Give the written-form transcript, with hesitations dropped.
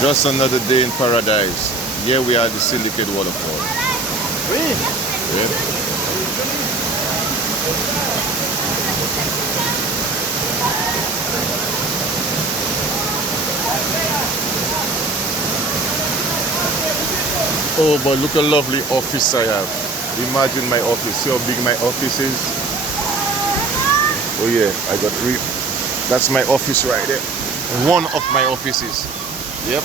Just another day in paradise. Here we are at the Syndicate Waterfall. Yeah. Oh, but look a lovely office I have. Imagine my office. See how big my office is? Oh yeah, I got three. That's my office right there. One of my offices. Yep.